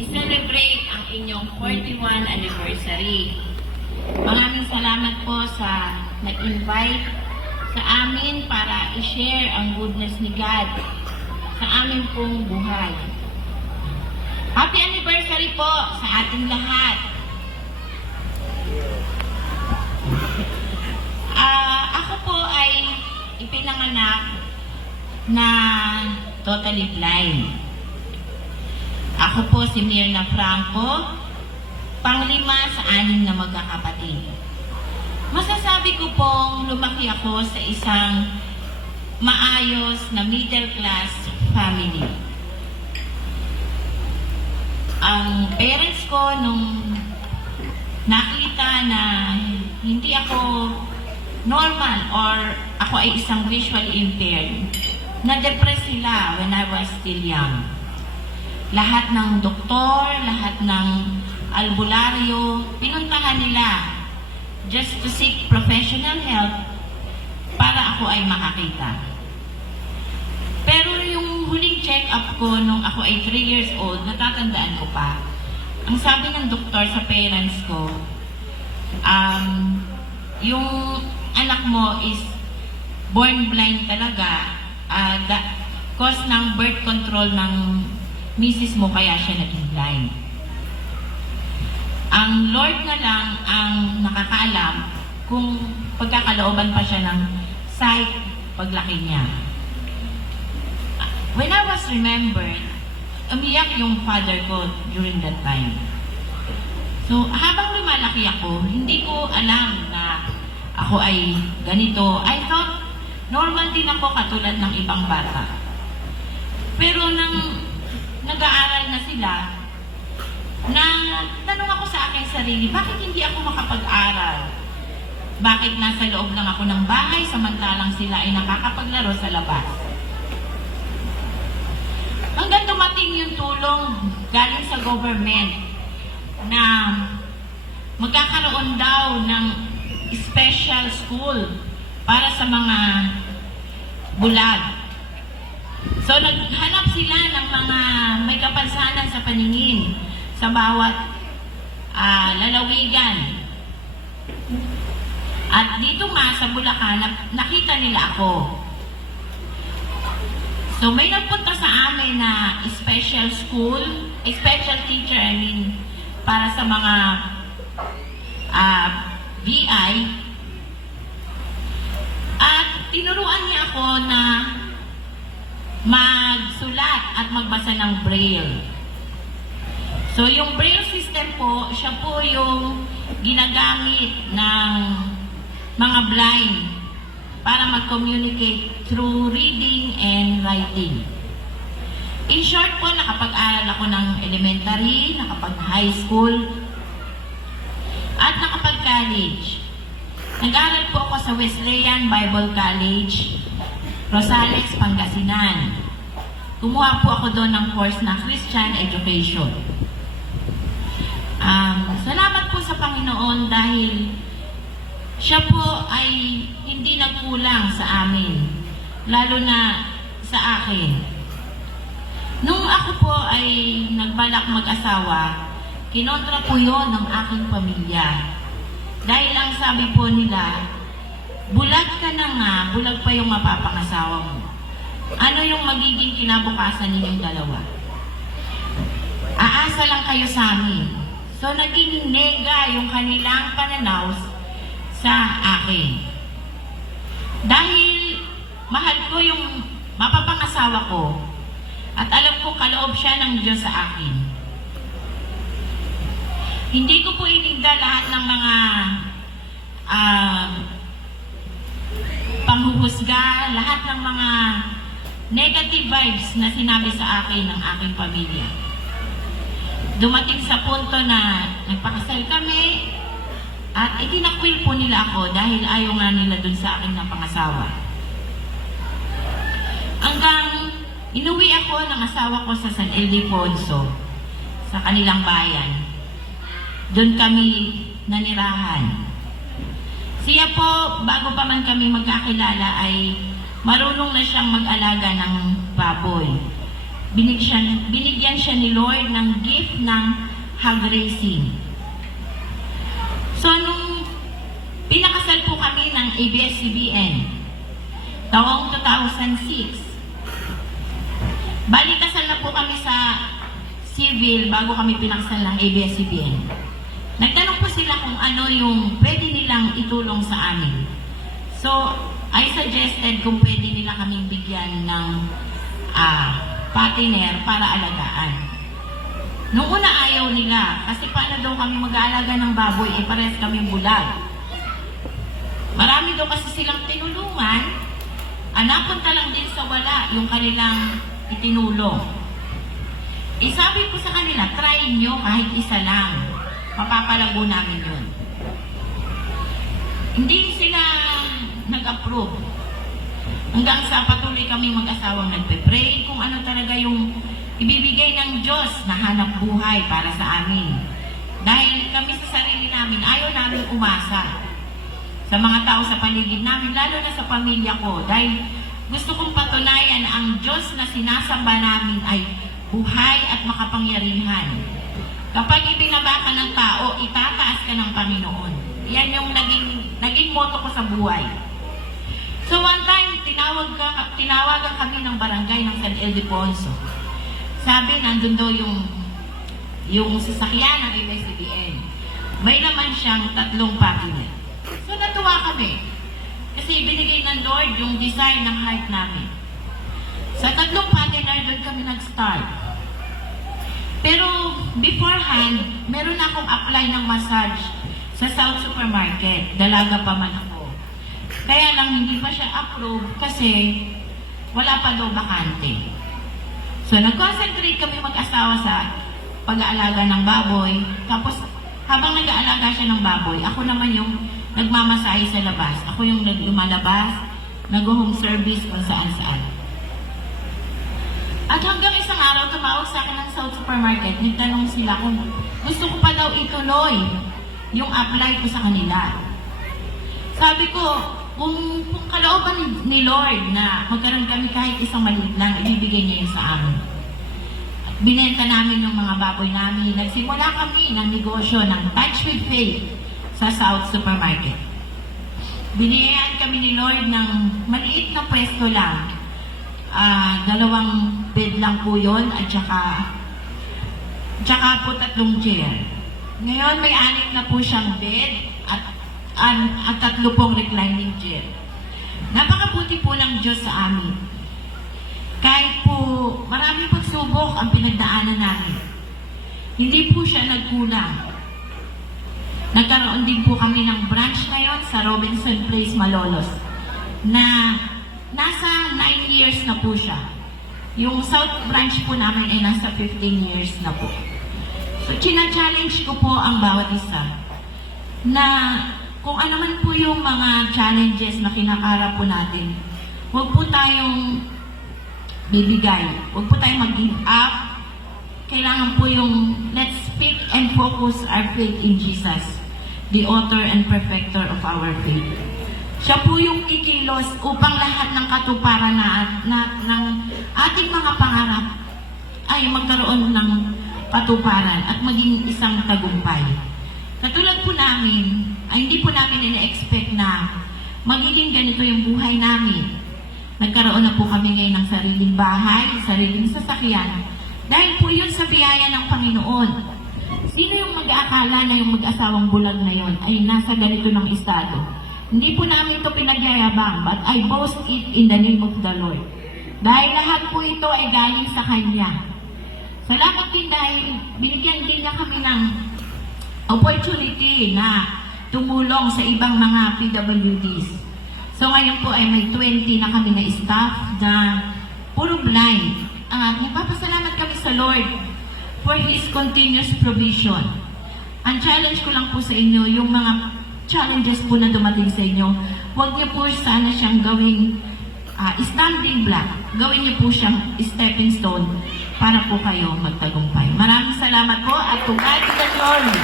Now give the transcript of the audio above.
i-celebrate ang inyong 41 anniversary. Maraming salamat po sa nag-invite sa amin para i-share ang goodness ni God sa amin pong buhay. Happy anniversary po sa ating lahat. Ako po ay ipinanganak na totally blind. Ako po si Mirna Franco, panglima sa 6 na magkakapatid. Masasabi ko pong lumaki ako sa isang maayos na middle class family. Ang parents ko nung nakita na hindi ako normal or ako ay isang visually impaired, na-depress sila when I was still young. Lahat ng doktor, lahat ng albularyo, pinuntahan nila just to seek professional help para ako ay makakita. Pero yung huling check-up ko nung ako ay 3 years old, natatandaan ko pa. Ang sabi ng doktor sa parents ko, yung anak mo is born blind talaga, cause ng birth control ng misis mo kaya siya naging blind. Ang Lord na lang ang nakakaalam kung pagkakalooban pa siya ng sight paglaki niya. When I was remembered, umiyak yung father ko during that time. So, habang lumalaki ako, hindi ko alam na ako ay ganito. I thought, normal din ako katulad ng ibang bata. Pero nang nag-aaral na sila, na tanong ako sa aking sarili, bakit hindi ako makapag-aral? Bakit nasa loob lang ako ng bahay samantalang sila ay nakakapaglaro sa labas? Hanggang dumating yung tulong galing sa government na magkakaroon daw ng special school para sa mga bulag. So naghanap sila ng mga may kapansanan sa paningin sa bawat lalawigan. At dito nga sa Bulacan, nakita nila ako. So may nagpunta sa amin na special school, special teacher, para sa mga VI. At tinuruan niya ako na magsulat at magbasa ng Braille. So yung Braille system po, siya po yung ginagamit ng mga blind para mag-communicate through reading and writing. In short po, nakapag-aral ako ng elementary, nakapag-high school, at nakapag-college. Nag-aral po ako sa Wesleyan Bible College, Rosales, Pangasinan. Kumuha po ako doon ng course na Christian Education. Salamat po sa Panginoon dahil siya po ay hindi nagkulang sa amin, lalo na sa akin. Nung ako po ay nagbalak mag-asawa, kinontra po yun ng aking pamilya. Dahil ang sabi po nila, bulag ka na nga, bulag pa yung mapapangasawa mo. Ano yung magiging kinabukasan ninyong dalawa? Aasa lang kayo sa amin. So naging nega yung kanilang pananaw sa akin. Dahil mahal ko yung mapapangasawa ko at alam ko kaloob siya ng Diyos sa akin. Hindi ko po ininda lahat ng mga panghuhusga, lahat ng mga negative vibes na sinabi sa akin ng aking pamilya. Dumating sa punto na nagpakasal kami at itinakwil po nila ako dahil ayaw nga nila dun sa akin na pangasawa. Hanggang inuwi ako ng asawa ko sa San Ildefonso, sa kanilang bayan. Doon kami nanirahan. Siya po, bago pa man kami magkakilala, ay marunong na siyang mag-alaga ng baboy. binigyan siya ni Lord ng gift ng hog racing. So, nung pinakasal po kami ng ABS-CBN, taong 2006, bali kasal na po kami sa civil bago kami pinakasal ng ABS-CBN. Nagtanong po sila kung ano yung pwede nilang itulong sa amin. So, I suggested kung pwede nila kaming bigyan ng partner para alagaan. Nung una ayaw nila, kasi paano daw kami mag-aalaga ng baboy, parehas kami bulag. Marami daw kasi silang tinulungan, napunta lang din sa wala yung kanilang itinulong. Sabi ko sa kanila, try nyo kahit isa lang. Mapapalago namin yun. Hindi sila nag-approve. Hanggang sa patuloy kami mag-asawang nagpe-pray kung ano talaga yung ibibigay ng Diyos na hanap buhay para sa amin. Dahil kami sa sarili namin, ayaw namin umasa sa mga tao sa paligid namin, lalo na sa pamilya ko. Dahil gusto kong patunayan ang Diyos na sinasamba namin ay buhay at makapangyarihan. Kapag ibinaba ka ng tao, itataas ka ng Panginoon. Yan yung naging motto ko sa buhay. So one time, tinawagan kami ng barangay ng San Ildefonso. Sabi, nandun daw yung sasakyan ng ABS-CBN. May naman siyang 3 pakinet. So natuwa kami. Kasi binigay ng Lord yung design ng heart namin. Sa 3 partner, doon kami nag-start. Pero beforehand, meron na akong apply ng massage sa South Supermarket. Dalaga pa man ako. Kaya lang hindi pa siya approve kasi wala pa daw bakante. So nag-concentrate kami mag-asawa sa pag-aalaga ng baboy. Tapos habang nag-aalaga siya ng baboy, ako naman yung nagmamasahe sa labas. Ako yung lumalabas, nag-home service kung saan-saan. At hanggang isang araw, tumawag sa akin ng South Supermarket, nagtanong sila kung gusto ko pa daw ituloy yung apply ko sa kanila. Sabi ko, kung kalooban ni Lord na magkaroon kami kahit isang maliit lang, ibibigay niya yun sa amin. Binenta namin yung mga baboy namin. Nagsimula kami ng negosyo ng Touch with Faith sa South Supermarket. Binigyan kami ni Lord ng maliit na pwesto lang. 2 bed lang po yun at saka po 3 chair. Ngayon may 6 na po siyang bed at 3 pong reclining chair. Napakabuti po ng Diyos sa amin. Kahit po maraming pagsubok ang pinagdaanan namin, hindi po siya nagkulang. Nagkaroon din po kami ng branch ngayon sa Robinson Place, Malolos, na nasa 9 years na po siya. Yung South branch po namin ay nasa 15 years na po. So, china-challenge ko po ang bawat isa na kung ano man po yung mga challenges na kinakarap po natin, huwag po tayong bibigay. Huwag po tayong mag-give up. Kailangan po yung let's speak and focus our faith in Jesus, the author and perfecter of our faith. Siya po yung kikilos upang lahat ng katuparan ng ating mga pangarap ay magkaroon ng katuparan at maging isang tagumpay. Katulad po namin, ay hindi po namin ina-expect na magiging ganito yung buhay namin. Nagkaroon na po kami ngayon ng sariling bahay, sariling sasakyan, dahil po yun sa biyaya ng Panginoon. Sino yung mag-aakala na yung mag-asawang bulag na yun ay nasa ganito ng estado? Hindi po namin ito pinagyayabang, but I boast it in the name of the Lord. Dahil lahat po ito ay galing sa Kanya. Salamat din dahil binigyan din niya kami ng opportunity na tumulong sa ibang mga PWDs. So ngayon po ay may 20 na kami na staff na puro blind. Nagpapasalamat kami sa Lord for His continuous provision. Ang challenge ko lang po sa inyo, yung mga challenges po na dumating sa inyo, huwag niyo po sana siyang gawing standing block. Gawin niyo po siyang stepping stone para po kayo magtagumpay. Maraming salamat po at to God be the glory.